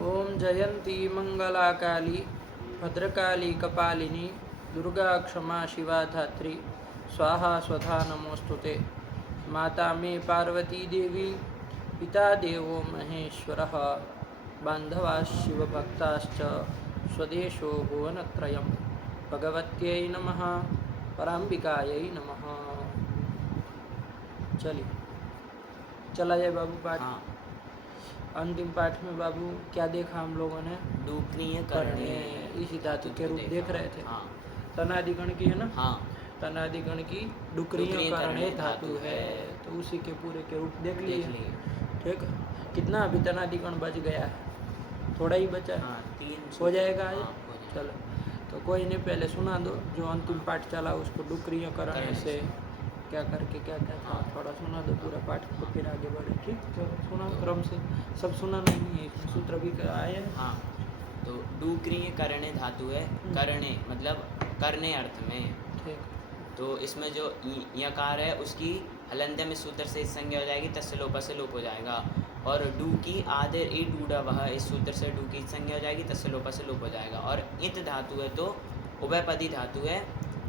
ओम जयंती मंगला काली भद्रकाली कपालिनी दुर्गा क्षमा शिवा धात्री स्वाहा स्वधा नमोस्तुते। माता मे पार्वती देवी पिता देवो महेश्वरः बांधवा शिवभक्ताश्च स्वदेशो भुवनत्रयम्। भगवत्यै नमः पराम्बिकायै नमः। चलिए चला जाए बाबू पाठ। हाँ। अंतिम पाठ में बाबू क्या देखा हम लोगों ने? डूक्रिय करने इसी धातु के रूप देख रहे थे। हाँ। तनादिगण की है ना? हाँ। तनादिगण की डुक्रिय करणे धातु है, तो उसी के पूरे के रूप देख लिए। ठीक, कितना अभी तनादिगण बच गया है? थोड़ा ही बचा है। हाँ, 3 हो जाएगा आज। हाँ, चलो तो कोई नहीं, पहले सुना दो जो अंतिम पाठ चला उसको। डुक्रिय करणे से क्या करके क्या क्या था, थोड़ा सुना दो पूरा पाठ, तो फिर आगे बढ़े। ठीक, चलो सुना क्रम से। सब सुना नहीं है, सूत्र भी आए हैं। हाँ, तो डूक्रिय करणे धातु है। करणे मतलब करने अर्थ में। ठीक, तो इसमें जो यकार है उसकी हलंत्य में सूत्र से संज्ञा हो जाएगी, तस्य लोप से लोप हो जाएगा। और डू की आदर ई डूडा वह, इस सूत्र से डू की संज्ञा हो जाएगी, तस्य लोप से लोप हो जाएगा। और इत धातु है तो उभयपदी धातु है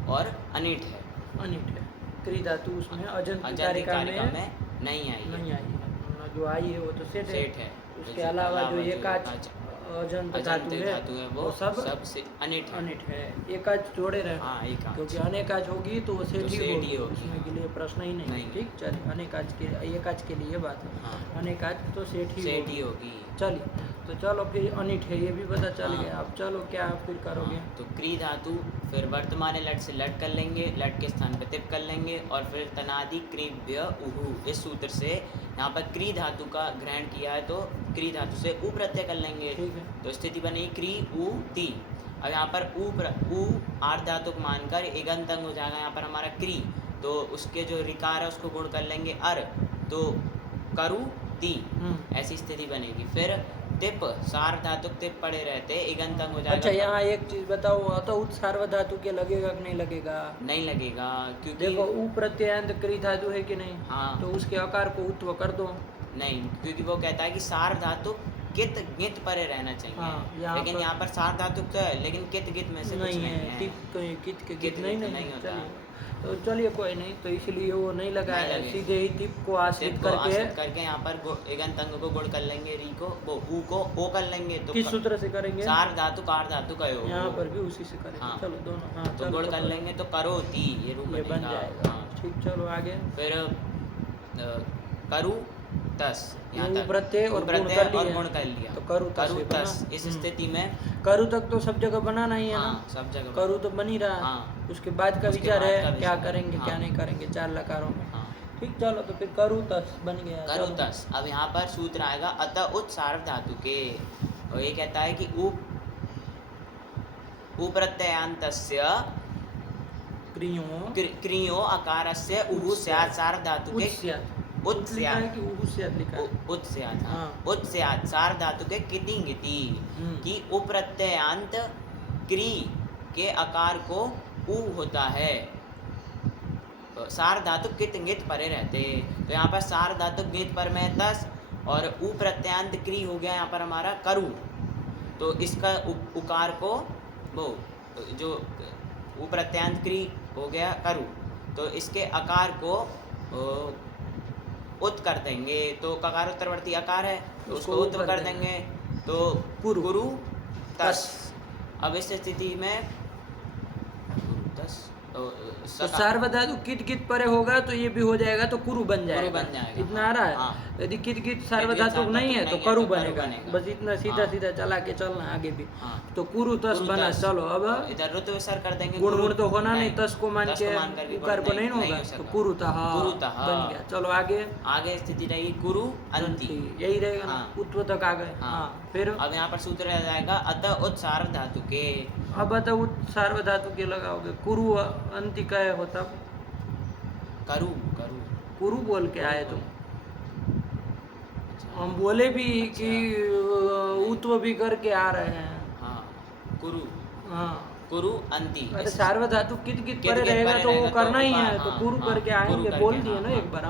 और अनिट है। अनिट है। क्री धातु उसमें अजंत कारिका में नहीं आई है। जो आई है वो तो सेठ है। उसके अलावा जो एकाच अजंत धातु है वो सब से अनिट है। एकाच जोड़े रहे। हाँ, क्योंकि अनेकाच होगी तो वो सेठ ही होगी, होगी। उसमें के लिए प्रश्न ही नहीं। ठीक, चलिए अनेकाच के एकाच के लिए बात है। हाँ। अनेकाच तो सेठ ही होगी। चलिए तो चलो फिर अनिट है ये भी पता चल गया। अब चलो क्या फिर करोगे? तो क्री धातु फिर वर्तमान लट से लट कर लेंगे, लट के स्थान पर तिप कर लेंगे, और फिर तनादि क्रीभ्य उहु, इस सूत्र से यहाँ पर क्री धातु का ग्रहण किया है तो क्री धातु से उ प्रत्यय कर लेंगे। ठीक है। तो स्थिति बनी क्री उ ती। अब यहाँ पर उ आर्ध धातुक मानकर एगंत अंग हो जाएगा यहाँ पर हमारा क्री, तो उसके जो रिकार है उसको गुण कर लेंगे अर, तो करु ती, ऐसी स्थिति बनेगी। फिर तिप सार धातुक तिप पड़े रहते एगंत अंग हो जाएगा। अच्छा, यहाँ एक चीज बताओ, अतः सार्वधातु के लगेगा कि नहीं लगेगा? नहीं लगेगा, क्योंकि देखो उ प्रत्ययांत क्री धातु है कि नहीं? हाँ। तो उसके आकार को उत्व कर दो। नहीं, क्योंकि वो कहता है कि सार धातु कित गित परे रहना चाहिए। हाँ, लेकिन यहाँ पर सार धातु तो है, लेकिन कित गित में से कुछ नहीं है। कित के कित नहीं होता। तो चलिए कोई नहीं, तो इसलिए वो नहीं लगा है। सीधे ही तिप को आश्रित करके यहाँ पर एगंत अंग को गुण कर लेंगे, री को वो ऊ को ओ कर लेंगे। तो किस सूत्र से करेंगे? सार धातु कार धातु का योग, यहाँ पर भी उसी से करेंगे। हाँ। चलो दोनों, हाँ, तो गुण कर लेंगे तो करोति ये रूप बन जाएगा। ठीक, चलो आगे। फिर करु तस, प्रत्यय और गुण कर लिया तो करू तस। इस स्थिति में करू तक तो सब जगह बनाना ही है ना? सब जगह करू तो बन ही रहा। हाँ। उसके बाद का विचार है क्या करेंगे क्या हाँ। नहीं करेंगे 4 लकारों में। ठीक, चलो तो फिर करू तस बन गया। करू तस। अब यहाँ पर सूत्र आएगा अतः उत सार्व धातु के, और ये कहता है कि उ प्रत्ययांतस्य क्रियो अकारस्य उहु स्यात् सार्व धातु के उत्स्यात् सार धातु के किति गिति, कि उप्रत्ययांत क्री के आकार को उ होता है, तो सार धातु कित गित परे रहते। तो यहाँ पर सार धातु गित पर में तस, और उ प्रत्ययांत क्री हो गया यहाँ पर हमारा करु, तो इसका उकार को वो जो उ प्रत्ययांत क्री हो गया करु, तो इसके आकार को उत कर देंगे। तो ककार उत्तरवर्ती आकार है तो उसको उत कर देंगे, तो कुरु तस। अब इस स्थिति में तो सार्वधातु कित कित परे होगा तो ये भी हो जाएगा, तो कुरु बन जाएगा। इतना आ रहा है। हाँ। यदि कित कित सार्वधातु नहीं है तो करू बनेगा। बस इतना सीधा सीधा चला के चलना आगे भी। तो कुरु तस बना। चलो अब इधर ऋतु विसर्ग कर देंगे। गुण तो होना नहीं, तस को मान के उकार को नहीं होगा, तो कुरु बन गया। चलो आगे स्थिति रहेगी कुरु अंति, यही रहेगा। उत्व तक आ गए। फिर अब यहाँ पर सूत्र रह जाएगा अतः उत सार्व धातु के। अब अतः उत सार्व धातु के लगाओगे। कुरु अंति का होता कुरु बोल के आए तुम। हम बोले भी कि उत्व भी करके आ रहे हैं। कुरु अंति। अरे सार्वधातु कित कित परे रहेगा तो वो करना ही है, तो कुरु करके आएंगे। बोल दिए ना एक बार।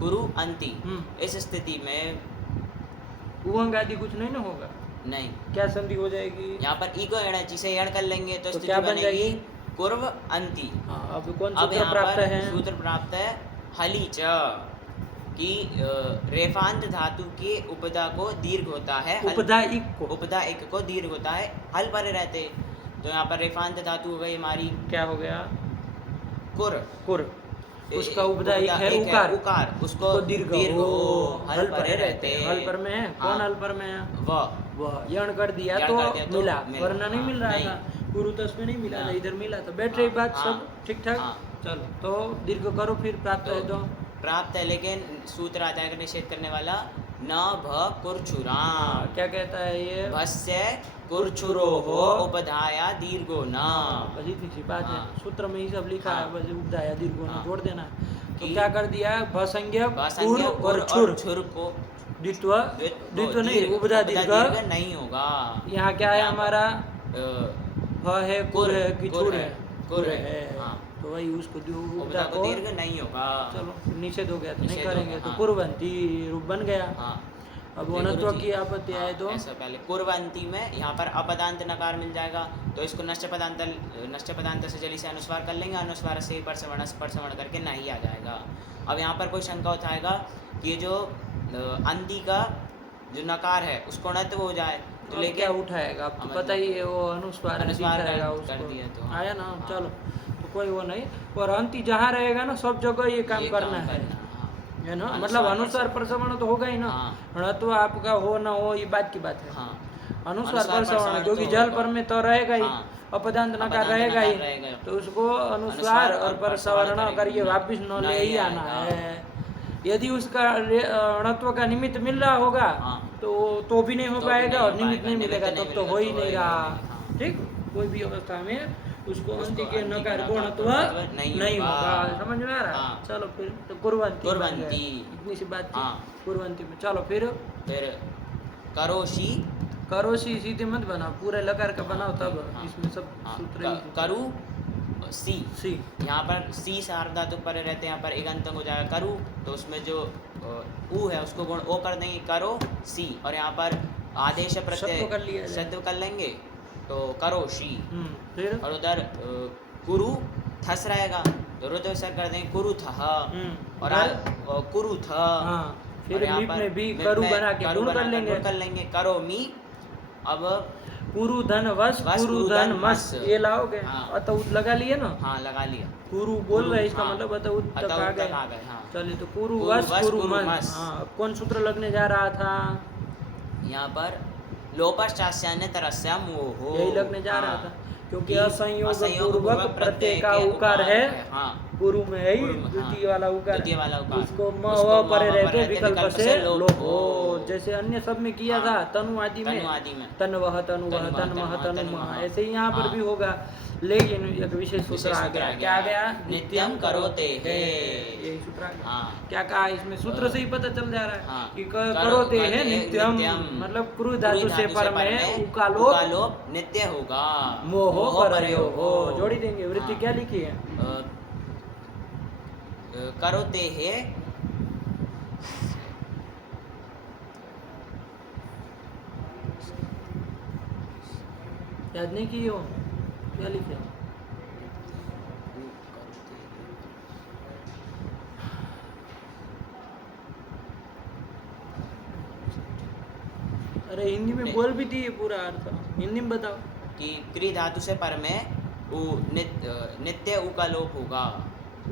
कुरु अंति। इस स्थिति में उवंग आदि कुछ नहीं ना होगा। नहीं, क्या संधि हो जाएगी? यहाँ पर ई को एड़ जिसे एड़ कर लेंगे तो तो स्थिति क्या बन बनेगी जाएगी? कुर्व अंति। हाँ, अब कौन अब सूत्र यहाँ प्राप्त पर है? सूत्र प्राप्त है हली च कि रेफांत धातु के उपदा को दीर्घ होता है, उपदा इक को, उपदा एक को दीर्घ होता है, हल पर रहते। तो यहाँ पर रेफांत धातु हो गई हमारी क्या हो गया? कुर, कुर, उसका उपदा एक है एक उकार, उकार, उसको दीर्घ हो हल पर रहते। हल पर में है, हाँ। कौन हल पर में है? वह यण कर दिया यण तो कर दिया तो मिला, मिला, वरना नहीं हाँ, मिल रहा नहीं। था, गुरु तो उसमें नहीं मिला था, हाँ। इधर मिला था। बैठ रही बात हाँ, सब ठीक ठाक? हाँ। चलो, तो दीर्घ करो फिर प्राप्त है तो प्राप्त है, लेकिन सूत्र आ जाएगा निषेध करने वाला न भ कुरछुराम, क्या कहता है ये? भस्य कुरछुरो हो उपधाया दीर्घो न। बस इतनी सी बात है, हाँ। सूत्र में ही सब लिखा है, हाँ। बस उपधाया दीर्घो न हाँ। जोड़ देना है। तो कि क्या कर दिया? भसंज्ञ भसंज्ञ कुर और छुर, छुर को द्वित्व, द्वित्व नहीं, दीर्घ, उपधा उपधा दीर्घ नहीं होगा। यहाँ क्या है यहाँ पर, हमारा? अ, भ है, कुर है कि छुर है? कुर है, हाँ, तो वही उसको उपधा उपधा को को दीर्घ नहीं होगा। चलो निषेध हो गया तो नहीं निषेध करेंगे, होगा, तो हाँ। कुर्वंती रूप बन गया। हाँ। अब देखो वनत्व रुचि, की आपत्ति आए तो ऐसा पहले कुर्वंती में यहाँ पर अपदांत नकार मिल जाएगा, तो इसको नष्ट पदांत से जल्दी से अनुस्वार कर लेंगे, अनुस्वार से परसवर्ण करके नहीं आ जाएगा। अब यहाँ पर कोई शंका उठाएगा कि ये जो अंति का जो नकार है उसको नत्व हो जाए, तो अब लेकिन क्या उठाएगा? आपको हाँ, पता ही है, वो अनुस्वार अनुस्वार दिखाएगा कर उसको। दिया तो हाँ। आया ना? हाँ। चलो, तो कोई वो नहीं, और अंति जहाँ रहेगा ना सब जगह ये काम करना है, हाँ। है ना? अनुस्वार मतलब अनुस्वार परसवर्ण तो होगा ही ना, हाँ। णत्व आपका हो ना हो ये बात की बात है। हाँ। अनुस्वार अनुस्वार परसवर्ण परसवर्ण क्योंकि तो जल होगा। पर में तो रहेगा ही, हाँ। अपदांत नकार अपदांत रहेगा नकार ही, रहेगा। तो उसको अनुस्वार और परसवर्ण करेंगे, करिए वापिस न ले ही आना आएगा। है। यदि उसका णत्व का निमित्त मिल रहा होगा हाँ। तो भी नहीं हो तो भी पाएगा, नहीं और हो निमित्त पाएगा, नहीं निमित्त मिलेगा नहीं तब तो मिलेगा हो ही तो नहीं होएगा रहा। ही नहीं, हाँ। ठीक, कोई भी अवस्था में उसको अंति के अंति नकार का को नकार णत्व को नहीं होगा। समझ में आ रहा? हाँ। चलो फिर तो कुर्वंती बन गया। कुर्वंती। इतनी सी बात थी हाँ। कुर्वंती में। चलो फिर फिर करोशी, करोशी सीधे मत बनाओ, पूरे लकार का बनाओ तब हाँ। इसमें सब हाँ, सूत्र ही करू सी, सी। यहाँ पर सी सार धातु पर रहते हैं, यहाँ पर एगंत हो जाएगा करू, तो उसमें जो ऊ है उसको गुण ओ कर देंगे, करो सी, और यहाँ पर आदेश प्रत्यय सत्व कर लिया जाए। सत्व कर लेंगे तो करोशी। फिर और उधर कुरु थस रहेगा, तो रुद्र सर कर देंगे कुरु थह, और कुरु थ। हाँ, फिर यहाँ मीट पर में भी मीट करू में बना के करू गुण कर बनाकर लेंगे। गुण कर लेंगे, करो मी। अब कुरु धन वश, वश, कुरु धन मस, ये लाओगे। हाँ। अतउत लगा लिए ना, हाँ लगा लिया, कुरु बोल कुरु, रहे, इसका हाँ। मतलब अतउत तक अतउत आ तक गए। आ गए, हाँ। चलिए, तो कुरु कुरु वश, वश, कुरु कुरु मस। मस। हाँ, अब कौन सूत्र लगने जा रहा था? यहाँ पर लोपश्चास्यान्य तरस्याम मोहो, यही लगने जा रहा हाँ। था, क्योंकि कि असंयोग पूर्वक प्रत्यय का उकार है, हाँ। गुरु में है ही गुरु में, हाँ। द्वितीय वाला उकार, द्वितीय वाला उकार। उसको म उसको व म परे व रहते परे विकल्प विकल्प से से लोप लोप हो। हो। जैसे अन्य सब में किया हाँ। था तनु आदि में, तनु आदि में। तन वह तनु वह तन मह तनु मह, ऐसे ही यहाँ पर भी होगा, लेकिन एक विशेष सूत्र आ गया। क्या आ गया? नित्यम करोते है, यही सूत्र आ गया। हाँ। क्या कहा इसमें? सूत्र से ही पता चल जा रहा है हाँ। कि करोते है नित्यम, मतलब क्रू धातु से पर में उकालोप नित्य होगा, मोहो परयो हो। जोड़ी देंगे। वृत्ति क्या लिखी है? करोते है, याद नहीं की हो? क्या लिखे? अरे हिंदी में बोल भी दिए पूरा अर्थ, हिंदी में बताओ। कि क्री धातु से पर में नित्य ऊ का लोप होगा,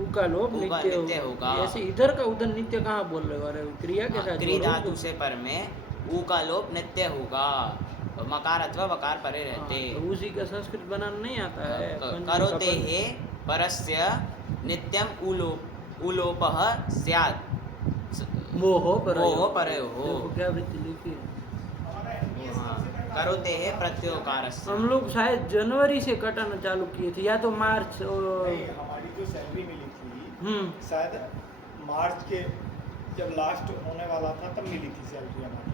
उकालोप उका नित्य नित्य होगा। ऐसे इधर का उधर नित्य कहाँ बोल रहे हो? अरे क्रिया के साथ क्री जोड़ो। धातु से पर में ऊ का लोप नित्य होगा, मकार अथवा वकार परे रहते। हाँ, तो उसी का संस्कृत बनाना नहीं आता है। करोते हे परस्य नित्यम उलोपः स्यात्, मोहो परयो। मोहो परयो हो। देखो क्या वृत्ति लिखी है। हाँ, करोते हे प्रत्योकार। हम लोग शायद जनवरी से कटाना चालू किए थे, या तो मार्च। नहीं, हमारी जो सैलरी मिली थी शायद मार्च के जब लास्ट होने वाला था तब मिली थी सैलरी हमारी।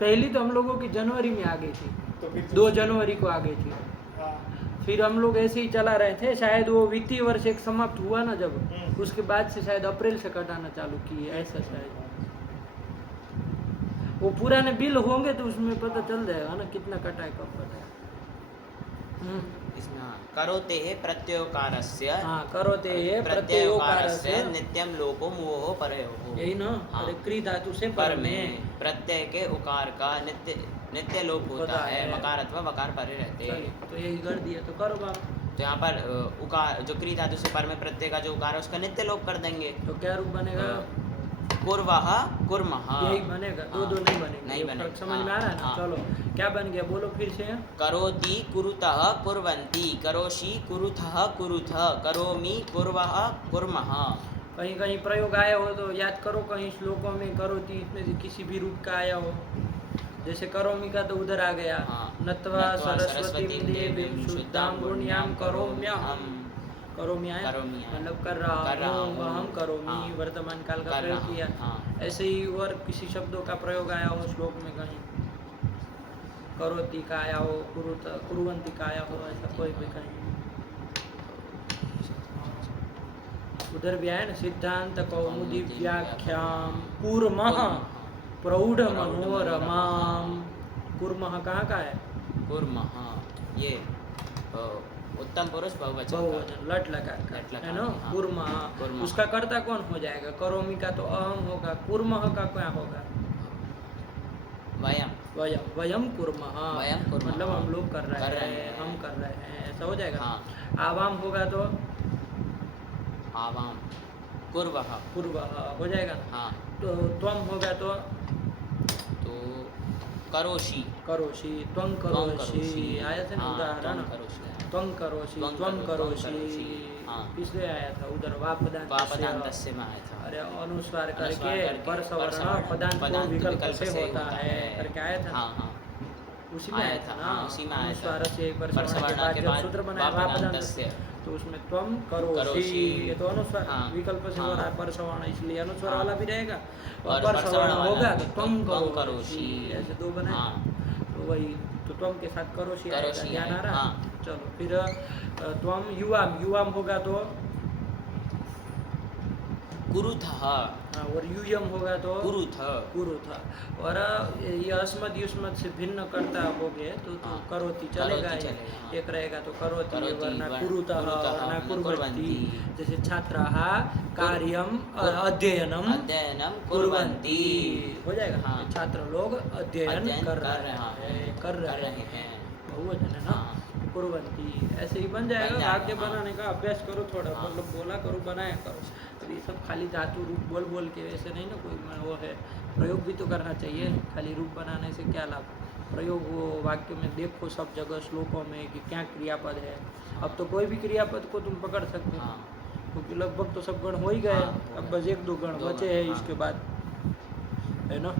पहली तो हम लोगों की जनवरी में आ गई थी, तो फिर 2 जनवरी को आ गई थी। हाँ। फिर हम लोग ऐसे ही चला रहे थे, शायद वो वित्तीय वर्ष एक समाप्त हुआ ना जब, उसके बाद से शायद अप्रैल से कटाना चालू किए, ऐसा शायद। वो पुराने बिल होंगे तो उसमें पता चल जाएगा ना कितना कटा है कब कटा है। इसमें हाँ, करोते है प्रत्ययोकारस्य हाँ करोते है प्रत्ययोकारस्य प्रत्ययोकारस्य नित्यम लोको मोहो परयो। यही ना। हाँ। अरे क्री धातु से पर पर में में प्रत्यय के उकार का नित्य नित्य लोप होता होता है, है। मकार अथवा वकार परे रहते चलिए, हैं। तो यही कर दिया तो करो बाप। तो यहाँ पर उकार जो क्री धातु से पर में प्रत्यय का जो उकार है उसका नित्य लोप कर देंगे। तो क्या रूप बनेगा? कुर्वः कुर्मः। यही बनेगा, दो दो नहीं बनेंगे। नहीं ये बनेगा। फर्क समझ में आ रहा है ना? हाँ। चलो क्या बन गया बोलो फिर से। करोति कुरुतः कुर्वन्ति, करोषि कुरुथः कुरुथ, करोमि कुर्वः कुर्मः। कहीं कहीं प्रयोग आया हो तो याद करो, कहीं श्लोकों में करोति इसमें से किसी भी रूप का आया हो। जैसे करोमि का तो उधर आ गया, हाँ। नत्वा सरस्वती देवीं शुद्धां गुण्यां करोम्यहम्। करोमि आया करोमि आया। मतलब कर कर रहा रहा हूँ, हूँ। अहम करोमि हाँ। वर्तमान काल का कर प्रयोग रहा हूँ। किया। हाँ। ऐसे ही और किसी शब्दों का प्रयोग आया हो श्लोक में, कहीं करोति का आया हो, कुरुवंती का आया हो, ऐसा कोई भी कहीं उधर भी आया ना। सिद्धांत कौमुदी व्याख्याम कूर्मः प्रौढ़ मनोरमाम। कूर्मः कहाँ का है? कुर्मः ये उत्तम पुरुष बहुवचन का। बहुवचन लट लगा लट कर लगा है ना। के, हाँ। कूर्मः कूर्मः। उसका कर्ता कौन हो जाएगा? करोमि का तो अहम होगा, कूर्मः का क्या होगा? वयम वयम वयम कूर्मः वयम कुर्मः। मतलब हम लोग कर कर रहे रहे हैं, हैं। हम कर रहे हैं, ऐसा हो जाएगा। हाँ। आवाम होगा तो आवाम कुर्वः पूर्वः हो जाएगा। हाँ। तो त्वम होगा तो करोषि करोषि, त्वं करोषि आया था ना हाँ, उदाहरण। त्वं करोषि। त्वं करोषि, त्वं त्वं करोषि, करोषि हाँ। किसलिए आया था उधर? वापदांत वापदान्तस्य में आया था। अरे अनुस्वार अनुस्वार करके करके परसवर्ण पदांत को विकल्प से होता है करके आया था। हाँ हाँ उसी में आया था ना। हाँ, उसी में आया था। अनुस्वार से परसवर्ण के बाद जब सूत्र बनाया वापदांतस्य, तो उसमें त्वं करोषि ये तो अनुस्वार हाँ। विकल्प से हो हाँ। रहा है परसवर्ण, इसलिए अनुस्वार हाँ। वाला भी रहेगा और और परसवर्ण वाला होगा तो त्वं त्वं करोषि। करोषि ऐसे दो बनाए। हाँ। तो वही तो त्वम के साथ करोषि आएगा, करोषि ध्यान आ आएगा, रहा है? हाँ। चलो फिर त्वम युवाम, युवाम होगा तो कुरुथः हाँ, और यूयम होगा तो कुरुथ कुरुथ। और ये अस्मद युष्मद से भिन्न करता हो गए तो हाँ। करोति चलेगा करोति ही। चलेगा, हाँ। एक रहेगा तो करोति करोति, वरना वरना कुरुतः कुरुतः, वरना वरना कुर्वन्ति। कुर्वन्ति। जैसे छात्राः कार्यम अध्ययनम अध्ययनम कुर्वन्ति कुर्वन्ति हो जाएगा। हाँ। छात्र लोग अध्ययन कर रहे हैं। कर रहे हैं बहुवचन है ना। हाँ। कुर्वन्ति ऐसे ही बन जाएगा। जाएगा, वाक्य हाँ। बनाने का अभ्यास करो थोड़ा, हाँ। मतलब बोला करो बनाया करो। तो ये सब खाली धातु रूप बोल बोल के ऐसे नहीं ना कोई वो है। प्रयोग भी तो करना चाहिए, खाली रूप बनाने से क्या लाभ? प्रयोग वो वाक्य में देखो सब जगह श्लोकों में कि क्या क्रियापद है। अब तो कोई भी क्रियापद को तुम पकड़ सकते हो हाँ। क्योंकि लगभग तो सब गण हो ही गए। हाँ, हो अब गए। बस एक दो गण दो बचे गण, हैं हाँ। इसके बाद है ना।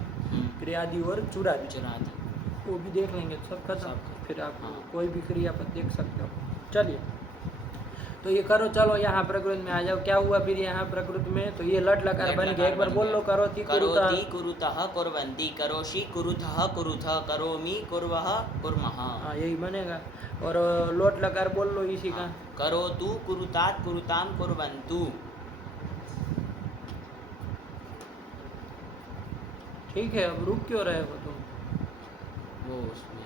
क्रियादि और चुरादि चुरादि वो भी देख लेंगे सब खत्म। सब। फिर आप हाँ। कोई भी क्रियापद देख सकते हो। चलिए तो ये करो। चलो यहाँ प्रकृति में आ जाओ। क्या हुआ फिर यहाँ प्रकृति में? तो ये लट लकार बन गया। एक बार बोल लो। करोति करोति कुरुतः कुर्वन्ति, करोषि कुरुथः कुरुथ, करोमि कुर्वः कुर्मः। हाँ यही बनेगा। और लोट लकार बोल लो इसी का। करोतु कुरुतात् कुरुतां कुर्वन्तु। ठीक है, अब रुक क्यों रहे हो तुम? वो उसमें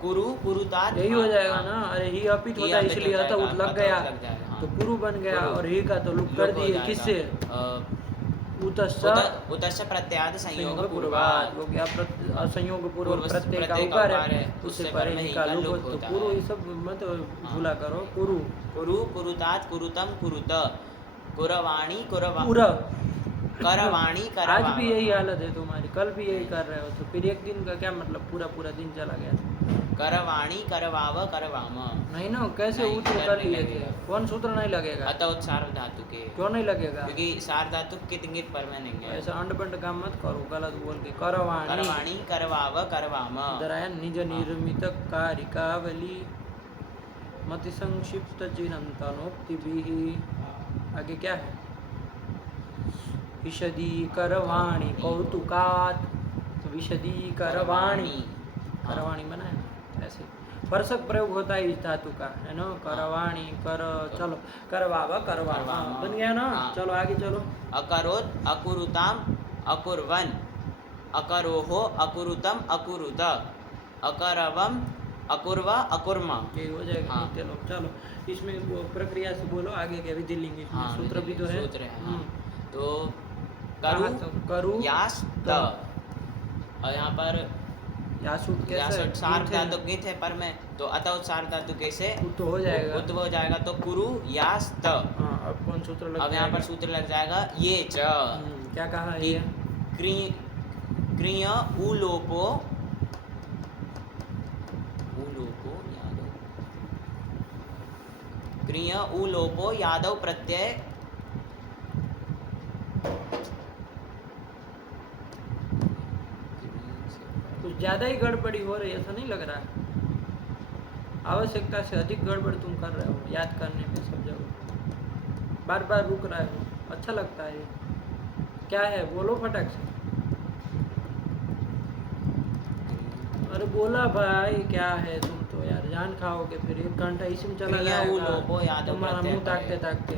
कुरु कुरुतात् यही हो जाएगा ना। अरे ही अपित होता है इसलिए अतः उत लग गया तो कुरु बन गया। और ही का तो लुक कर दिए किससे? उतस्ස उतस्स प्रत्याद संयोग पूर्वाद पूर्वाद हो गया। असंयोग पूर्व पूर्व प्रत्यय का प्रत्यय का उकार उकार है, है, उससे उससे परे परे ही ही का का लुक लुक तो होता कुरु है। ये सब मत भूला करो। कुरु कुरु कुरुतात् कुरुतं कुरुत, कुरवाणी कुरवा पूरा करवाणी आज करवा। भी यही हालत है तुम्हारी, कल भी यही कर रहे हो। तो फिर एक दिन का क्या मतलब? पूरा पूरा दिन चला गया। करवाणी करवाव करवाम। नहीं ना, कैसे नहीं, सूत्र कर करने लिए थे? लगेगा। कौन सूत्र नहीं लगेगा? अतः सार्व धातु के, क्यों नहीं लगेगा? क्योंकि सार धातु कित इंगित पर में नहीं है। ऐसा अंड बंड काम मत करो, गलत बोल के। करवाणी करवाणी करवाव करवाम। इधर आया निज निर्मित कारिकावली मति संक्षिप्त चिरंतनोक्ति भी। आगे क्या है? विशदी करवाणी कौतुकात, विशदी करवाणी करवाणी बनाया ऐसे। परसक प्रयोग होता है इस धातु का है ना। करवाणी कर चलो करवावा करवावा बन गया ना। हाँ। चलो आगे चलो। अकरोत अकुरुताम अकुर्वन अकरोहो अकुरुतम अकुरुत अकरवम अकुर्वा अकुर्मा। ये हो जाएगा। हाँ। नित्य लोप। चलो इसमें वो प्रक्रिया से बोलो आगे के विधि लिंग इसमें हाँ, सूत्र भी तो है। सूत्र है, हाँ। तो कहाँ तो? करू यास त। और यहाँ पर यासुट कैसे यासुट सार गिनते हैं? धातु गित है पर में, तो अतः सार धातु कैसे तो हो जाएगा। उत्तव हो जाएगा, तो कुरु यास त। हाँ अब कौन सूत्र लग अब यहाँ पर जाएगा? सूत्र लग जाएगा ये च क्या कहा है कि ये? क्रिय उलोपो यादव क्रिय उलोपो यादव प्रत्यय कुछ ज्यादा ही गड़बड़ी हो रही है, ऐसा नहीं लग रहा है? आवश्यकता से अधिक गड़बड़ तुम कर रहे हो याद करने में सब जगह, बार बार रुक रहे हो। अच्छा लगता है ये? क्या है बोलो फटक से। अरे बोला भाई क्या है, तुम तो यार जान खाओगे फिर। 1 घंटा इसी में चला क्रिया जाएगा उलोपो यादव तुम्हारा प्रत्यय मुंह ताकते परे। ताकते।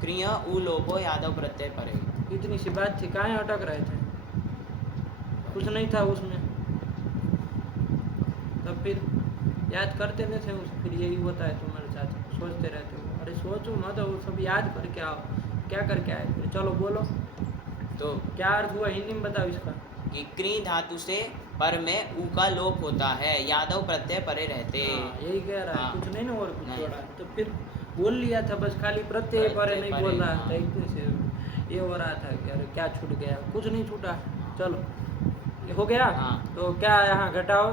क्रिय उलोपो यादव प्रत्यय परे। इतनी सी बात थी, कहाँ अटक रहे थे? कुछ नहीं था उसमें, तब फिर याद करते नहीं थे उसे। फिर यही होता है तुम्हारे साथ, सोचते रहते हो। अरे सोचो मत, वो सब याद करके आओ। क्या करके आए फिर? चलो बोलो तो क्या अर्थ हुआ, हिंदी में बताओ इसका। कि क्री धातु से पर में ऊ का लोप होता है, यादव प्रत्यय परे रहते। हाँ, यही कह रहा है। हाँ। कुछ नहीं ना और कुछ नहीं। जोड़ा। तो फिर बोल लिया था बस, खाली प्रत्यय पर प्रत्यय नहीं परे, बोल रहा हाँ। था। इतने से ये हो रहा था कि अरे क्या छूट गया, कुछ नहीं छूटा। चलो ये हो गया। हाँ। तो क्या यहाँ घटाओ?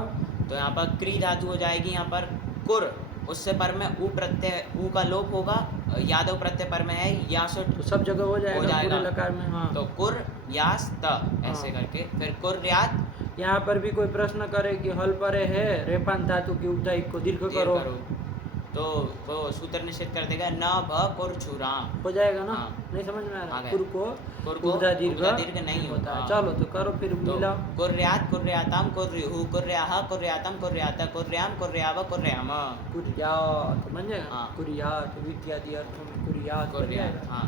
तो यहाँ पर क्री धातु हो जाएगी यहाँ पर कुर, उससे पर में ऊ प्रत्यय ऊ का लोप होगा, यादव प्रत्यय पर में है यासुट, तो सब जगह हो जाएगा पूरे लकार में। हाँ तो कुर यास त ऐसे हाँ। करके फिर कुर्यात यहाँ पर भी कोई प्रश्न करे कि हल परे है रेपान धातु की उपदायिक को दीर्घ करो, तो वो सूत्र निश्चित कर देगा न भ कुर छुराम। हो जाएगा ना? हाँ। नहीं समझ में आ आ रहा? गया। कुर को उपदा दीर्घ नहीं होता है। हाँ। चलो तो करो फिर तो मिलाओ। कुर्यात कुर्याताम कुर्युहु कुर्याहा कुर्यातम कुर्याता कुर्याम कुर्याव कुर्याम। कुरियात बन जाएगा। हाँ। कुरियात इत्यादि अर्थों में कुरियात बन कुर्यात, जाएगा हाँ।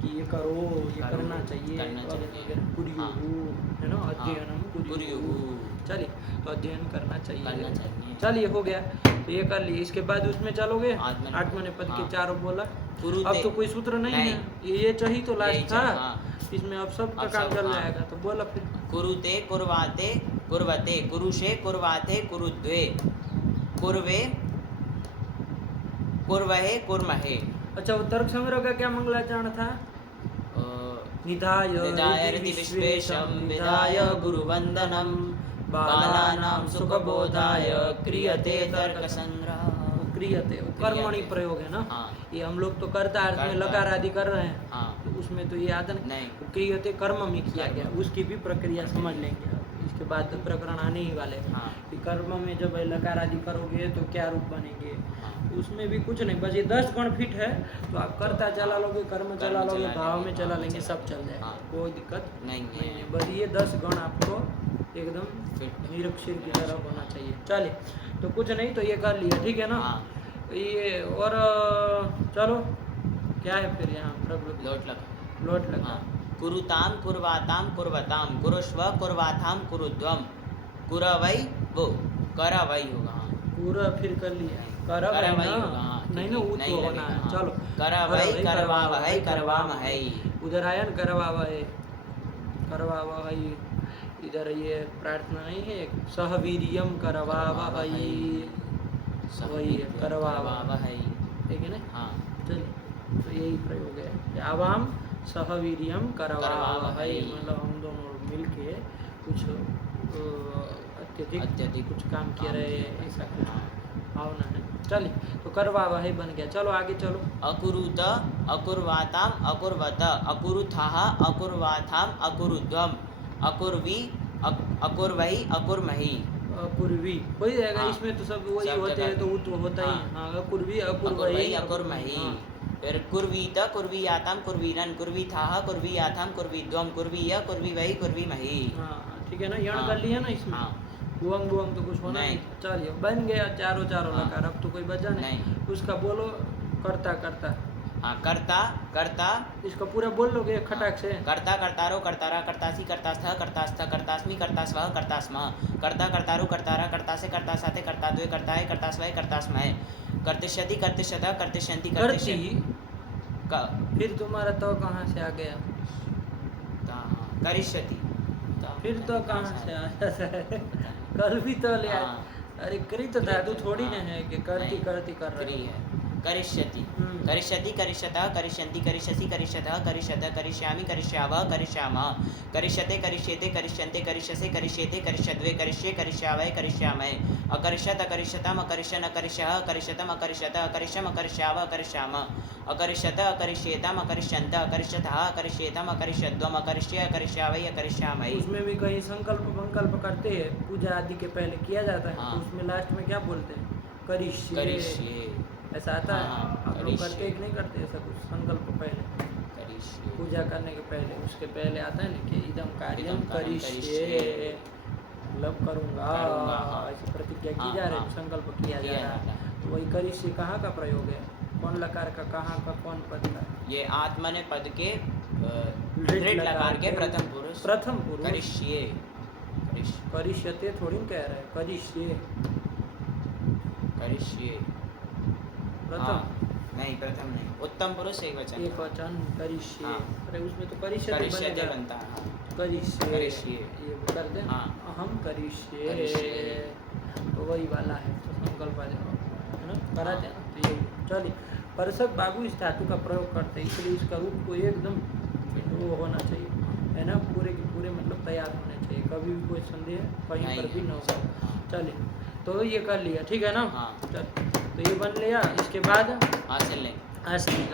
कि ये करो, ये करो, करना चाहिए। करना चाहिए। कुरियुहु है ना, अध्ययनम कुरियुहु। कुर्युहु। चलिए तो अध्ययन करना चाहिए। करना चाहिए। चलिए हो गया, तो ये कर लिए। इसके बाद उसमें चलोगे आत्मनेपद। आत्मनेपद के हाँ। चारों बोला। कुरुते। अब तो कोई सूत्र नहीं है, ये चाहिए तो यही लास्ट था। चाहिए, हाँ। इसमें अब सब का अब काम सब, चल हाँ। जाएगा। तो बोला फिर कुरुते कुर्वाते कुर्वते कुरुषे कुर्वाते कुरुद्वे कुर्वे कुर्वहे कुर्महे। अच्छा वो तर्क संग्रह का क्या मंगलाचरण था? निधाय निधाय हृदि हृदि विश्वेशं विश्वेशं विधाय विधाय गुरुवंदनम बालानां सुखबोधाय क्रियते तर्क संग्रह। क्रियते कर्मणि क्रियते। प्रयोग है ना। हाँ। ये हम लोग तो कर्ता अर्थ में कर्ता। लकार आदि कर रहे हैं। हाँ। तो उसमें तो ये आता नहीं। क्रियते कर्म में किया कर्म। गया, उसकी भी प्रक्रिया समझ लेंगे अब। इसके बाद तो प्रकरण आने ही वाले हैं हाँ। कि कर्म में जब लकार आदि करोगे तो क्या रूप बनेंगे। हाँ। उसमें भी कुछ नहीं, बस ये 10 गण फिट है तो आप कर्ता चला लोगे, कर्म चला लोगे, चला भाव लेंगे, में चला हाँ, लेंगे, चला सब चल जाएगा। हाँ। कोई दिक्कत नहीं नहीं है। है। बस ये 10 गण आपको एकदम फिट। निरक्षर की तरह होना चाहिए। चलिए तो कुछ नहीं, तो ये कर लिया, ठीक है ना। हाँ। ये और चलो क्या है फिर यहाँ प्रकृति लोट लगा। लोट लगा। हाँ। कुरुताम कुर्वाताम कुर्वताम कुरुष्व कुर्वाथाम कुरुद्वम कुरवै वो करवै होगा। हाँ। पूरा फिर कर लिया। करवै करवै ना, होगा, हाँ, नहीं ठीक ना, है, वो नहीं तो होना लगेगा, है। हाँ। चलो करवै करवावहै करवामहै। उदरायन करवावहै करवावहै। इधर ये प्रार्थना नहीं है, सहवीर्यम करवावहै, वही है करवावहै, ठीक है ना। हाँ। चलिए तो यही प्रयोग है कि आवाम सहवीर्यम करवावहै, करवावहै। मतलब हम दोनों मिलके कुछ अत्यधिक कुछ काम किए रहे, ऐसा कुछ भावना है। चलिए तो करवावहै बन गया। चलो आगे चलो। अकुरुत अकुर्वाताम अकुर्वत अकुरुथाः अकुर्वाथाम अकुरुद्वम अकुर्वी अकुर्वै अकुर्महि। अकुर्वी हो ही जाएगा। हाँ। इसमें तो सब वही सब होते जगह। हैं, तो वो तो होता ही है। हाँ। हाँ अकुर्वी अकुर्वै अकुर्वै अकुर्महि। हाँ। फिर कुर्वीत कुर्वीयाताम कुर्वीरन कुर्वीथाः कुर्वीयाथाम कुर्वीद्वम कुर्वीय कुर्वीवै कुर्वीमहि। हाँ ठीक है ना, यण हाँ। कर लिया ना इसमें। हाँ। बुअंग बुअंग तो कुछ होना नहीं। नहीं। चलिए बन गया चारों हाँ। लकार। अब तो कोई बचा नहीं। नहीं। उसका बोलो करता करता हाँ, कर्ता कर्ता इसका पूरा बोल लोगे खटाक से। कर्ता कर्तारो कर्तारा कर्तासी कर्तास्थ कर्तास्थ कर्तास्मि कर्तास्वः कर्तास्म कर्ता कर्तारु कर्तारा कर्तासे कर्तासाते कर्ताद्वय कर्ताय कर्तास्वय कर्तास्मय कर्तिष्यति कर्तिष्यतः कर्तिष्यन्ति करती क- फिर तुम्हारा तो कहाँ से आ गया? करिष्यति फिर तो कहाँ से आया? कल भी तो ले आया। हाँ। अरे करी तो धातु थोड़ी हाँ। ना है कि करती नहीं, करती कर रही क्रिय है। करिष्यति हम्म। करिष्यति करिष्यतः करिष्यन्ति करिष्यसि करिष्यतः करिष्यतः करिष्यामि करिष्यावः करिष्यामः करिष्यते करिष्येते करिष्यन्ते करिष्यसे करिष्येते करिष्यद्वे करिष्ये करिष्यावै करिष्यामहे अकरिष्यत अकरिष्यतम् अकरिष्यन् अकरिष्यः अकरिष्यतम् अकरिष्यतः अकरिष्यम् अकरिष्यावः अकरिष्यामः अकरिष्यत अकरिष्येतम् अकरिष्यन्त अकरिष्यतः अकरिष्येतम् अकरिष्यद्वम् अकरिष्ये अकरिष्यावै अकरिष्यामहि। उसमें भी कहीं संकल्प वंकल्प करते हैं, पूजा आदि के पहले किया जाता है। हाँ। तो उसमें लास्ट में क्या बोलते हैं? करिष्ये। करिष्ये ऐसा आता है। हाँ, आप लोग करिष्ये। करते कि नहीं करते ऐसा कुछ संकल्प पहले करिष्ये पूजा करने के पहले? उसके पहले आता है ना कि इदम कार्यम इदं कार्यं करिष्ये, करिष्ये। मतलब करूँगा, करूँगा, हाँ। ऐसी प्रतिज्ञा की हाँ, जा रही है, हाँ। संकल्प किया जा किया रहा जाता है। तो वही करिष्ये कहाँ का प्रयोग है? कौन लकार का, कहाँ का, कौन पद का? ये आत्मने पद के दृढ़ लकार के प्रथम पुरुष प्रथम पुरुष। करिष्ये करिष्ये करिष्यते थोड़ी ना कह रहा है, करिष्ये करिष्ये प्रथम। हाँ, नहीं प्रथम नहीं, उत्तम पुरुष एक वचन एक वचन करिष्ये। हाँ। अरे उसमें तो करिष्यते करिष्यते बनेगा। बनता है हाँ। करिष्ये करिष्ये। ये कर दे। हाँ। अहम करिष्ये करिष्ये। तो वही वाला है, तो संकल्प आ जाएगा, है ना? कराते हैं ना, तो ये चलिए। परसक बाबू इस धातु का प्रयोग करते हैं, इसलिए इसका रूप को एकदम वो होना चाहिए, है ना? पूरे के पूरे मतलब तैयार होने चाहिए, कभी भी कोई संदेह कहीं नहीं पर भी है, न हो। सब, हाँ। चलिए, तो ये कर लिया, ठीक है ना? हाँ। चल, तो ये बन लिया। इसके बाद हासिल नहीं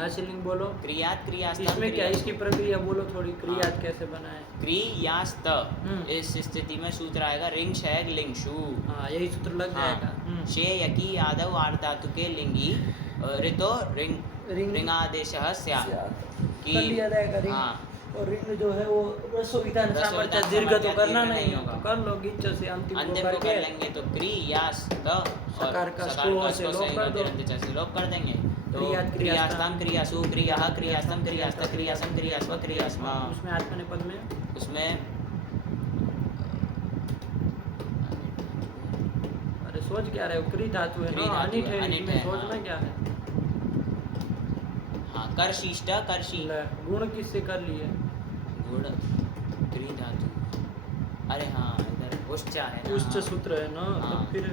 आशीलिंग बोलो। क्रियात क्रियास्तम इसमें क्या, इसकी प्रक्रिया बोलो थोड़ी, क्रियात हाँ। कैसे बनाए? क्रियास्त हम्म। इस स्थिति में सूत्र आएगा रिंग शैग लिंगशु हाँ, यही सूत्र लग जाएगा। शे यकी यादव आर्धातु के लिंगी ऋतो रिंग रिंगादेशः स्यात् कर लिया जाएगा रिंग। हाँ। और रिंग जो है वो रसो विधान रसो सामर्थ्य विधान दीर्घ तो सामर्थ्य करना दीर्घ नहीं नहीं होगा, होगा। तो कर लो गिच्च से अंतिम अंतिम को को करके कर लेंगे तो क्रियास्त और सकार का सकार स्को का से स्को लोप कर दो। तिरंत से लोप कर देंगे तो क्रियात क्रियास्तम क्रियासु क्रियाः क्रियास्तम क्रियास्त क्रियासम क्रियास्व क्रियास्म। उसमें आत्मनेपद में उसमें अरे सोच क्या रहे हो? क्री धातु है क्री ना, धातु अनिट है, है, अनिट इसमें है, सोचना हाँ। क्या है? हाँ कर्शिष्ट कर्षि ले, गुण किससे कर लिए? गुण क्री धातु अरे हाँ इधर उच्च है ना, उच्च हाँ। सूत्र है ना, हाँ। तब फिर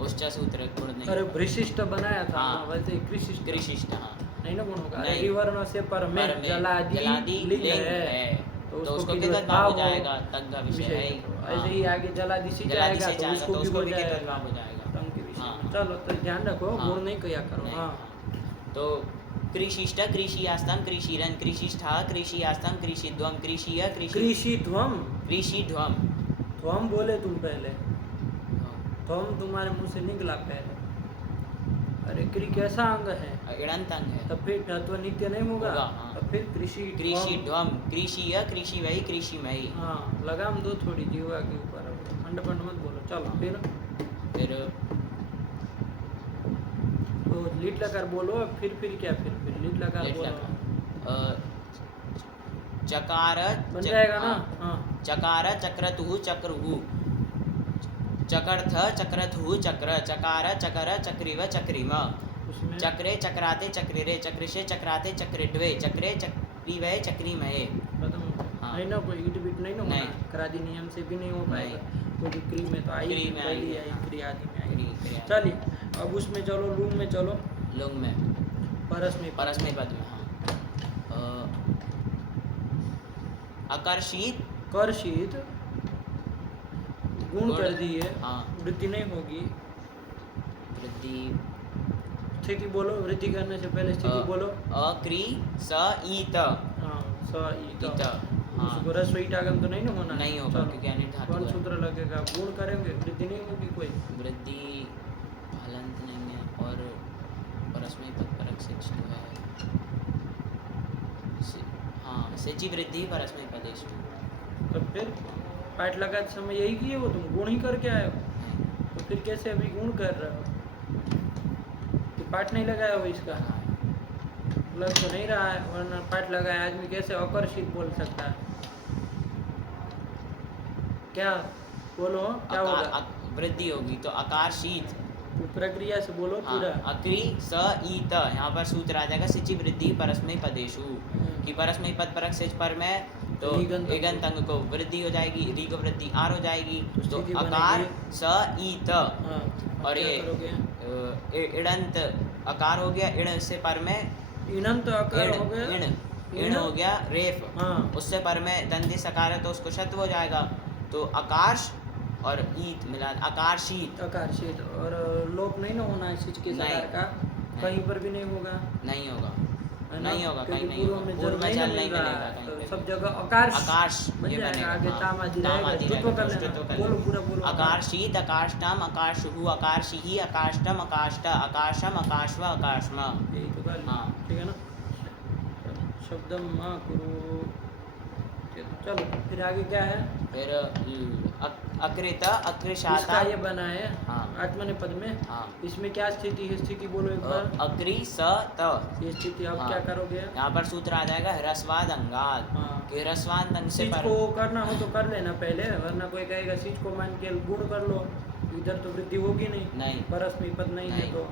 उच्च सूत्र गुण नहीं अरे भ्रिशिष्ट बनाया था हाँ। ना, वैसे ही कृशिष्ट कृशिष्ट हाँ नहीं ना गुण होगा। नहीं। रिवर्ण से पर में पर में जलादि लिंग है, तो उसको उसको किधर किधर भाव हो जाएगा तंग का विषय है ही। तो हाँ। ऐसे ही आगे जलादि से जलादि जाएगा से तो जाएगा उसको तो भी उसको हो भी जाएगा किधर भाव हो जाएगा। तंग के विषय हाँ। में। चलो तो ध्यान रखो, हाँ। गुण नहीं किया करो। नहीं, हाँ, हाँ। तो कृषिष्ट कृषियास्तम कृषिरन कृषिष्ठा कृषियास्तम कृषिध्वम कृषिय कृषि ध्वम कृषिध्वम ध्वम बोले तुम पहले, ध्वम तुम्हारे मुंह से निकला पहले। अरे क्री कैसा अंग है? इड़ंत अंग है तब फिर तत्व नित्य नहीं होगा, होगा, हाँ। तब फिर कृषि कृषिध्वम कृषिय कृषिवै कृषिमयी। हाँ, लगाम दो थोड़ी जीवा के ऊपर, खंड खंड मत बोलो। चलो फिर तो लीट लकार बोलो, फिर क्या, फिर लीट लकार लेट बोलो। लगा चकार बन जाएगा ना? हाँ, चकार चक्रतुः चक्रुः चकर्थ चक्रतुः चक्र चकार चकर चक्रिव चक्रिम उसमें चक्रे चक्राते चक्रिरे चक्रिषे चक्राते चक्रिड्वे चक्रे चक्रिवै चक्रिमहे। खत्म हो गया। हाँ। नहीं ना, कोई ईट बीट नहीं ना होना, नहीं। करादी नियम से भी नहीं हो पाएगा। क्योंकि क्री में तो आई, क्री में पहली आई, आई, हाँ। क्री आदि में आई। क्री आदि। चलिए अब उसमें चलो, लूंग में चलो, लुंग में परस्मय पद में हाँ आकर्षित कर्षित गुण कर दिए, हाँ। वृद्धि नहीं होगी। वृद्धि स्थिति बोलो, वृद्धि करने से पहले स्थिति बोलो। अक्री स ईत हाँ, स ईत। ईत, हाँ। उसको रस्व ईटागम तो नहीं ना होना है। नहीं होगा, चलो, क्योंकि अनिट धातु कौन है। सूत्र लगेगा? गुण करेंगे, वृद्धि नहीं होगी कोई। वृद्धि हलंत नहीं है और परस्मय पद परक सिच तो है हाँ सिचि वृद्धि परस्मय पदेषु। तो फिर पाठ लगाते समय यही किए हो तुम, गुण ही करके आए हो, तो फिर कैसे अभी गुण कर रहे हो? कि पाठ नहीं लगाया हो इसका? लग तो नहीं रहा है, वरना पाठ लगाए आदमी कैसे आकर्षित बोल सकता है? क्या बोलो, क्या होगा? वृद्धि होगी तो आकार्षित। तो प्रक्रिया से बोलो हाँ, पूरा। अक्री स ईत, यहाँ पर सूत्र आ जाएगा सिचि वृद्धि परस्मय पदेशु, कि परस्मय पद परक सिच पर में तो ईगंत एगंत अंग को वृद्धि हो जाएगी, री को वृद्धि आर हो जाएगी, तो स्थिति अकार बनेगी। स ईत। हाँ, अब और क्या ये करोगे? इड़ंत अकार हो गया, इण से पर में इनम तो आकार इण हो गया। इण इण हो गया रेफ, हाँ। उससे पर में दंती सकार है तो उसको शत्व हो जाएगा, तो आकाश और ईत मिला आकाशीत। आकर्षित, और लोप नहीं ना होना इस चीज के नहीं, सकार का, नहीं। कहीं पर भी नहीं होगा, नहीं होगा, है ना? नहीं होगा, क्योंकि कहीं नहीं पूर्व होगा, में पूर्व में जल नहीं मिल रहा मिलेगा है, कहीं तो पे सब भी। जगह आकाश आकाश बन ये जाएगा, बनेगा, आगे हाँ, तामाजी ताम रहेगा, आदि जुत्व रहेगा, कर जुत्व लेना, कर बोलो लेना। पूरा बोलो। आकाशीत आकाशतम आकाशहु आकाशिहि आकाशतम आकाशत आकाशम आकाशव आकाशम। यही तो कर हाँ। ठीक है ना? शब्दम माँ करो। चलो फिर आगे क्या है? फिर अकृत इसका अकृशाता ये बना है हाँ। आत्मनेपद में। हाँ। इसमें क्या स्थिति है? स्थिति बोलो एक बार। अक्री स त, ये स्थिति अब हाँ। क्या करोगे? यहाँ पर सूत्र आ जाएगा ह्रस्वाद अंगात, हाँ। कि ह्रस्वाद अंग से सीच पर को करना हो तो कर लेना पहले, वरना कोई कहेगा सीच को मान के गुण कर लो, इधर तो वृद्धि होगी नहीं, नहीं। परस में पद नहीं है नहीं। तो,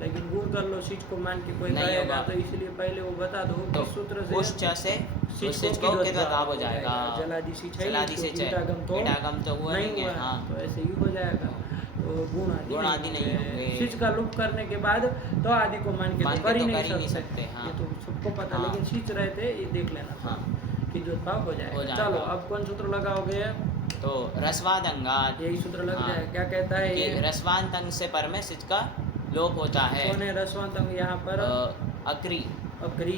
लेकिन गुण कर लो सीच को मान के कोई नहीं कहेगा, होगा। तो इसलिए पहले वो बता दो तो किस सूत्र उस से च से सीच उस सिच को किधर भाव हो जाएगा, जलादि सीच है, जलादि इसको सिच है, ईटागम तो ईटागम तो हुआ नहीं है, हुआ, हाँ। तो ऐसे ही हो जाएगा, तो गुण आदि नहीं होंगे। सीच का लुप करने के बाद तो आदि को मान के तो कर ही नहीं सकते, हाँ। ये तो सबको पता, हाँ। लेकिन सीच रहते ये देख लेना, हाँ। कि जो भाव हो जाएगा। जाएगा। चलो अब कौन सूत्र लगाओगे? तो रसवाद अंगात, यही सूत्र लग हाँ। जाए। क्या कहता है कि ये? रसवांत अंग से पर में सिच का लोप होता है। कौन है रसवंत अंग यहाँ पर? अक्री, अक्री,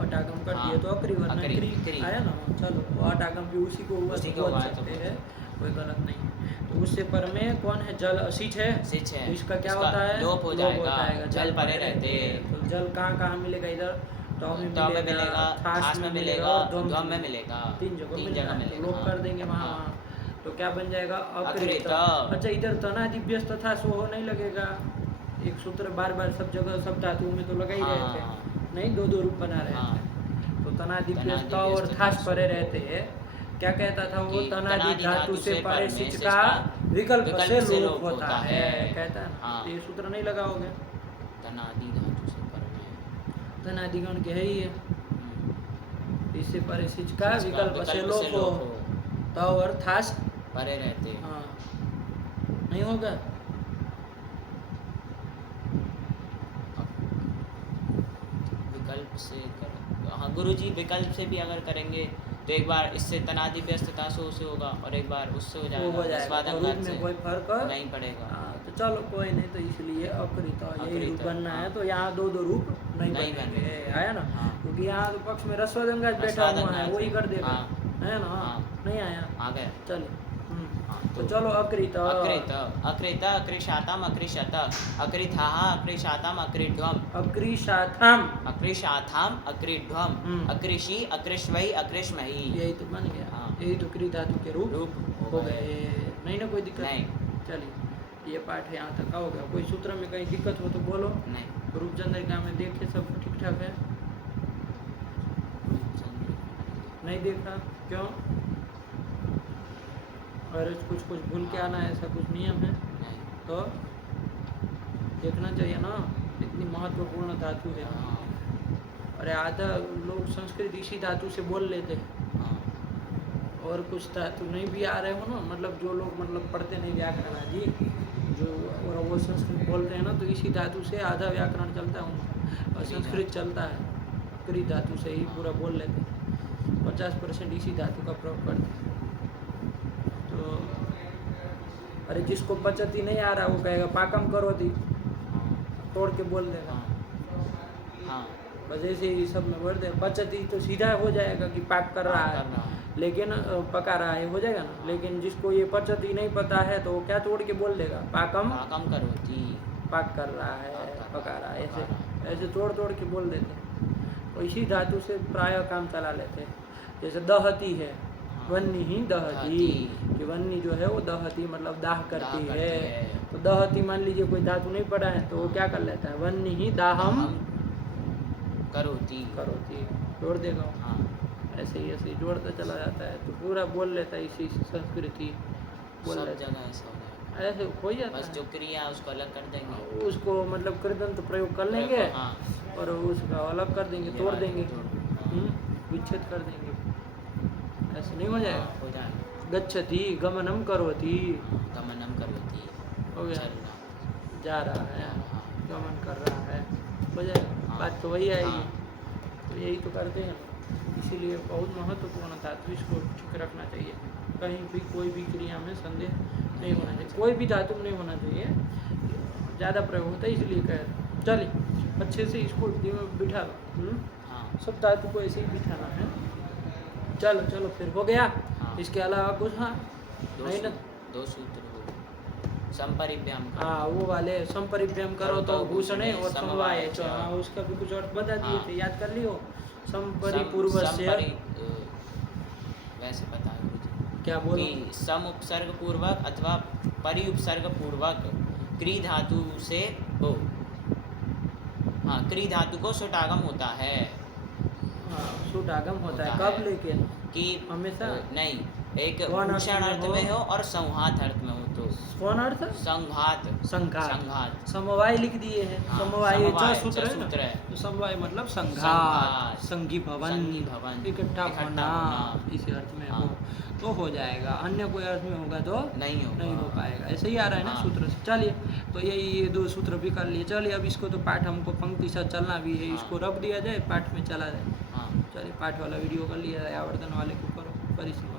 अटागम कर हाँ। दिए तो अक्री, वरना अक्री, क्री क्री। आया ना। चलो वो अटागम भी उसी को हुआ उसी तो को बोल हुआ है तो सकते बोल हैं, कोई गलत नहीं। तो उससे पर में कौन है? जल असिच है। सिच है, तो इसका क्या इसका होता है? लोप हो जाएगा, जल परे परे रहते। तो जल कहाँ कहाँ मिलेगा? इधर तो में तो में मिलेगा, मिलेगा, थास में मिलेगा और ध्वम में मिलेगा, तीन जगह मिलेगा, मिलेगा, लोप हाँ। कर देंगे वहाँ हाँ। वहाँ। तो क्या बन जाएगा? अकृत। अच्छा, इधर तनादिभ्यस्त तथा सो नहीं लगेगा, एक सूत्र बार बार सब जगह सब धातुओं में तो लगा ही रहे थे, हाँ। नहीं दो दो रूप बना रहे हाँ। थे। तो तनादिभ्यस्त तनादिभ्यस्त और थास तथा परे सो। रहते हैं। क्या कहता था वो? कि तनादि धातु से परे सिच सिच का का विकल्प से से लोप लोप होता होता है, है। कहता है ना। हाँ। तो ये सूत्र नहीं लगाओगे? तनादि धातु से पर में, तनादिगण के है ही है, इससे परे सिच का सिच का विकल्प से लोप हो, तो और थास परे रहते। हाँ नहीं होगा। विकल्प से कर, हाँ गुरुजी विकल्प से भी अगर करेंगे तो एक बार इससे तनादि व्यस्तता से होगा और एक बार उससे हो वो जाएगा, हो जाएगा, रसवाद तो अंगात रूप से में कोई फर्क नहीं पड़ेगा। हाँ, तो चलो कोई नहीं, तो इसलिए अकृत यही अकृत, रूप बनना है, हाँ। तो यहाँ दो दो रूप नहीं नहीं बनेंगे, बनेंगे। आया ना। हाँ। क्योंकि यहाँ तो पक्ष में रसवदंगाज बैठा रसवाद हुआ है, अंगाज वही है। कर देगा, हाँ। है ना। हाँ। नहीं आया, आ गया। चलिए। हाँ, तो चलो अकृत अकृत अकृत अकृशातम अकृशत अकृथाः अकृशातम अकृध्वम अकृशाथम, अकृशाथाम अकृध्वम हम्म। अकृषि अकृष्वै अकृष्महि। यही तो बन गया, हाँ। यही तो क्री धातु के रूप रूप हो गए। नहीं ना कोई दिक्कत? नहीं। चलिए ये पाठ है यहाँ तक का हो गया। कोई सूत्र में कहीं दिक्कत हो तो बोलो। नहीं। रूप चंद्रिका में देखे सब ठीक ठाक है? नहीं देखा क्यों? अरे कुछ कुछ भूल के आना, ऐसा कुछ नियम है नहीं। तो देखना चाहिए ना, इतनी महत्वपूर्ण धातु है। हाँ। अरे आधा लोग संस्कृत इसी धातु से बोल लेते हैं, हाँ। और कुछ धातु नहीं भी आ रहे हो ना, मतलब जो लोग मतलब पढ़ते नहीं व्याकरण आदि जो, और वो संस्कृत बोलते हैं ना, तो इसी धातु से आधा व्याकरण चलता है उनका, और संस्कृत चलता है कृत धातु से ही पूरा बोल लेते हैं। 50% इसी धातु का प्रयोग करते हैं। तो अरे जिसको पचती नहीं आ रहा वो कहेगा पाकम करो थी, तोड़ के बोल देगा। हाँ। बस ऐसे ही सब में बोल दे, पचती तो सीधा हो जाएगा कि पाक कर रहा है, लेकिन पका रहा है हो जाएगा ना। लेकिन जिसको ये पचती नहीं पता है तो वो क्या तोड़ के बोल देगा? पाकम पाकम करोति, पाक कर रहा है, पका रहा है, ऐसे तोड़ तोड़ के बोल देते हैं। तो इसी धातु से प्राय काम चला लेते हैं। जैसे दहती है, वन्नी ही दहती, कि वन्नी जो है वो दहती मतलब दाह करती है। तो दहती मान लीजिए कोई धातु नहीं पड़ा है तो वो क्या कर लेता है? वन्नी ही दाहम करोति। करोति, जोड़ देगा वो। हाँ ऐसे ही जोड़ता चला जाता है तो पूरा बोल लेता है इसी संस्कृति बोल सब लेता जगह ऐसा हो जाएगा। है। ऐसे हो ही जाता बस है। जो क्रिया है उसको अलग कर देंगे। उसको मतलब कृदंत प्रयोग कर लेंगे हाँ और उसका अलग कर देंगे, तोड़ देंगे, हाँ। विच्छेद कर देंगे। ऐसे नहीं हो जाएगा। हाँ, हो जाएगा। गच्छति गमनम करोति, गमनम करोति, हो गया, चलना। जा रहा है, हाँ। गमन कर रहा है, हो जाएगा। हाँ। बात तो वही आएगी। हाँ। तो यही तो करते हैं, इसीलिए बहुत महत्वपूर्ण धातु इसको ठीक रखना चाहिए। कहीं भी कोई भी क्रिया में संदेह नहीं होना चाहिए, कोई भी धातु में नहीं होना चाहिए। ज़्यादा प्रयोग होता है इसलिए कह रहे। चलिए अच्छे से इसको बिठा लो। हाँ। सब धातु को ऐसे ही बिठाना है। चलो चलो फिर हो गया। हाँ। इसके अलावा कुछ? हाँ दो नहीं ना। दो सूत्र हो। संपरिव्याम करो। हाँ वो वाले संपरिव्यम करो तो भूषणे और समवाय समवाय। हाँ उसका भी कुछ अर्थ बता दिए हाँ। थे, याद कर लियो। संपरिपूर्वस्य वैसे बता गुरुजी क्या बोलो? कि सम उपसर्ग पूर्वक अथवा परि उपसर्ग पूर्वक क्री धातु से हो। हाँ, क्री धातु को सुटागम होता है। हाँ सुटागम होता है। होता कब है। लेकिन कि हमेशा नहीं, एक कौन अर्थ भूषण में अर्थ हो? में हो और संहात अर्थ में हो तो कौन अर्थ? संघात। संघात। संघात। समवाय लिख दिए हैं। हाँ, समवाय समवाय, च सूत्र है ना? सूत्र है। तो समवाय मतलब संघात, संघात, संघी भवन, संघी भवन, इकट्ठा इकट्ठा होना, होना। इसी अर्थ में हाँ। हो तो हो जाएगा। अन्य कोई अर्थ में होगा तो नहीं होगा। नहीं हो पाएगा। ऐसे ही आ रहा है ना हाँ। सूत्र से। चलिए तो ये दो सूत्र भी कर लिए। चलिए अब इसको तो पाठ हमको पंक्ति से चलना भी है। हाँ। इसको रख दिया जाए, पाठ में चला जाए। हाँ। चलिए पाठ वाला वीडियो कर लिया जाए, आवर्तन वाले को करो परिश्रम।